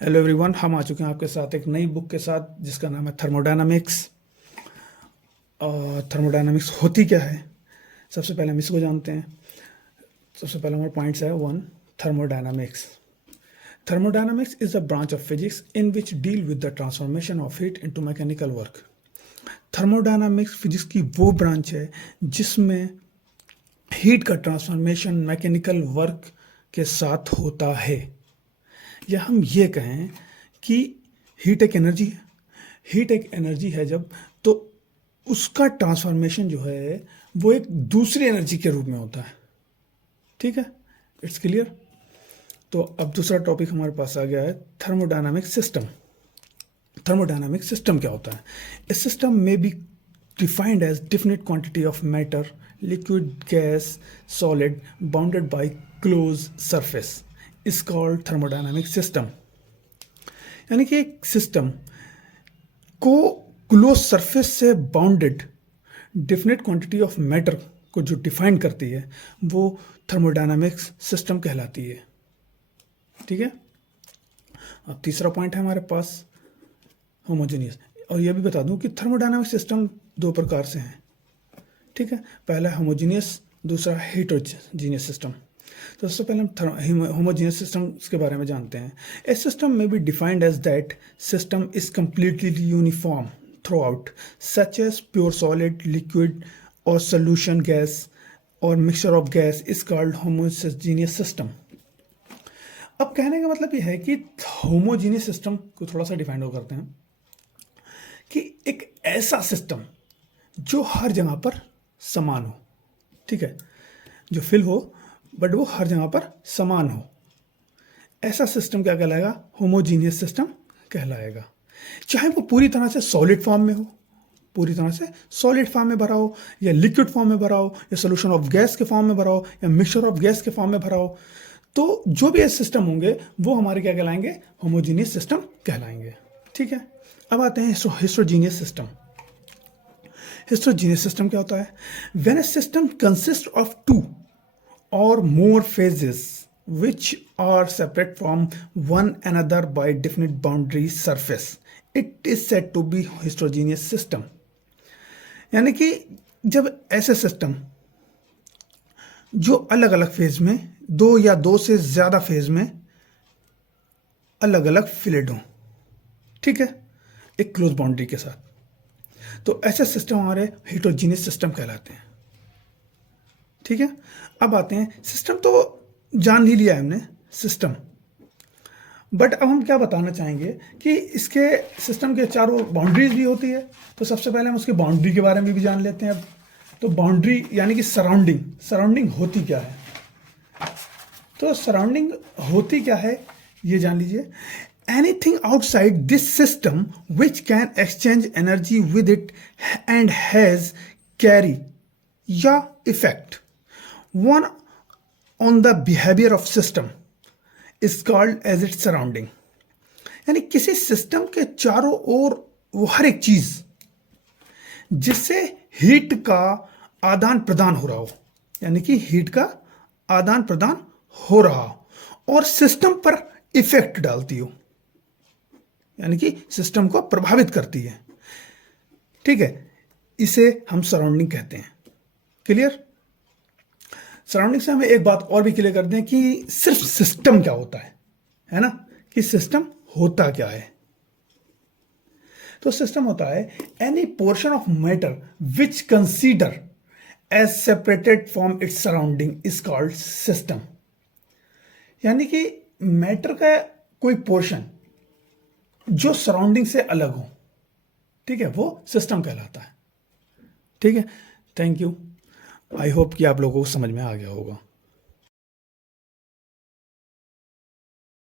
Hello everyone, हम आ चुके हैं आपके साथ एक नई बुक के साथ जिसका नाम है थर्मोडायनामिक्स। थर्मोडायनामिक्स होती क्या है, सबसे पहले हम इसको जानते हैं। सबसे पहले हमारा पॉइंट्स है one, thermodynamics. Thermodynamics is a branch of physics in which deal with the transformation of heat into mechanical work. Thermodynamics physics की वो ब्रांच है जिसमें हीट का ट्रांसफॉर्मेशन मैकेनिकल वर्क के साथ होता है। या हम ये कहें कि हीट एक एनर्जी है। हीट एक एनर्जी है जब, तो उसका ट्रांसफॉर्मेशन जो है वो एक दूसरी एनर्जी के रूप में होता है। ठीक है, इट्स क्लियर। तो अब दूसरा टॉपिक हमारे पास आ गया है थर्मोडायनामिक सिस्टम। थर्मोडायनामिक सिस्टम क्या होता है? A system may be defined as definite quantity of matter, liquid, gas, solid bounded by close surface is called thermodynamic system. यानी कि एक सिस्टम को क्लोज सरफेस से bounded definite quantity of matter को जो डिफाइन करती है वो थर्मोडायनामिक्स सिस्टम कहलाती है। ठीक है। अब तीसरा पॉइंट है हमारे पास होमोजेनियस। और यह भी बता दूं कि थर्मोडायनामिक सिस्टम दो प्रकार से हैं। ठीक है, पहला होमोजेनियस, दूसरा हेटेरोजेनियस सिस्टम। तो सबसे पहले हम होमोजेनियस सिस्टम्स के बारे में जानते हैं। A system may be defined as that system is completely uniform throughout, such as pure solid, liquid और सोल्यूशन गैस और mixture of gas is called homogeneous system. अब कहने का मतलब यह है कि होमोजेनियस सिस्टम को थोड़ा सा डिफाइन और करते हैं कि एक ऐसा सिस्टम जो हर जगह पर समान हो। ठीक है, जो फिल हो बट वो हर जगह पर समान हो, ऐसा सिस्टम क्या कहलाएगा? होमोजीनियस सिस्टम कहलाएगा। चाहे वो पूरी तरह से सॉलिड फॉर्म में हो, पूरी तरह से सॉलिड फॉर्म में भरा हो, या लिक्विड फॉर्म में भरा हो, या सोल्यूशन ऑफ गैस के फॉर्म में भरा हो, या मिक्सचर ऑफ गैस के फॉर्म में भरा हो, तो जो भी ऐसे सिस्टम होंगे वो हमारे क्या कहलाएंगे? होमोजीनियस सिस्टम कहलाएंगे। ठीक है, अब आते हैं हेटेरोजीनियस सिस्टम। हेटेरोजीनियस सिस्टम क्या होता है? When a system consist of two or more phases which are separate from one another by definite boundary surface, it is said to be heterogeneous system। यानी कि जब ऐसे सिस्टम जो अलग अलग फेज में, दो या दो से ज्यादा फेज में अलग अलग फिलेट हों, ठीक है, एक क्लोज बाउंड्री के साथ, तो ऐसे सिस्टम हमारे हेटेरोजीनियस सिस्टम कहलाते हैं। ठीक है, अब आते हैं सिस्टम। तो जान ही लिया है हमने सिस्टम, बट अब हम क्या बताना चाहेंगे कि इसके सिस्टम के चारों बाउंड्रीज भी होती है। तो सबसे पहले हम उसके बाउंड्री के बारे में भी जान लेते हैं। अब तो बाउंड्री यानी कि सराउंडिंग, सराउंडिंग होती क्या है? तो सराउंडिंग होती क्या है ये जान लीजिए। Anything outside this system which can exchange energy with it and has carry या effect one on the behavior of system is called as its surrounding। यानी किसी सिस्टम के चारों ओर वो हर एक चीज जिससे हीट का आदान प्रदान हो रहा हो, यानी कि हीट का आदान प्रदान हो रहा हो और सिस्टम पर इफेक्ट डालती हो, यानी कि सिस्टम को प्रभावित करती है। ठीक है, इसे हम सराउंडिंग कहते हैं। क्लियर? सराउंडिंग से हमें एक बात और भी क्लियर कर दें कि सिर्फ सिस्टम क्या होता है ना, कि सिस्टम होता क्या है। तो सिस्टम होता है any portion of matter which consider as separated from its surrounding is called system. यानी कि मैटर का कोई पोर्शन जो सराउंडिंग से अलग हो, ठीक है, वो सिस्टम कहलाता है। ठीक है, थैंक यू। आई होप कि आप लोगों को समझ में आ गया होगा।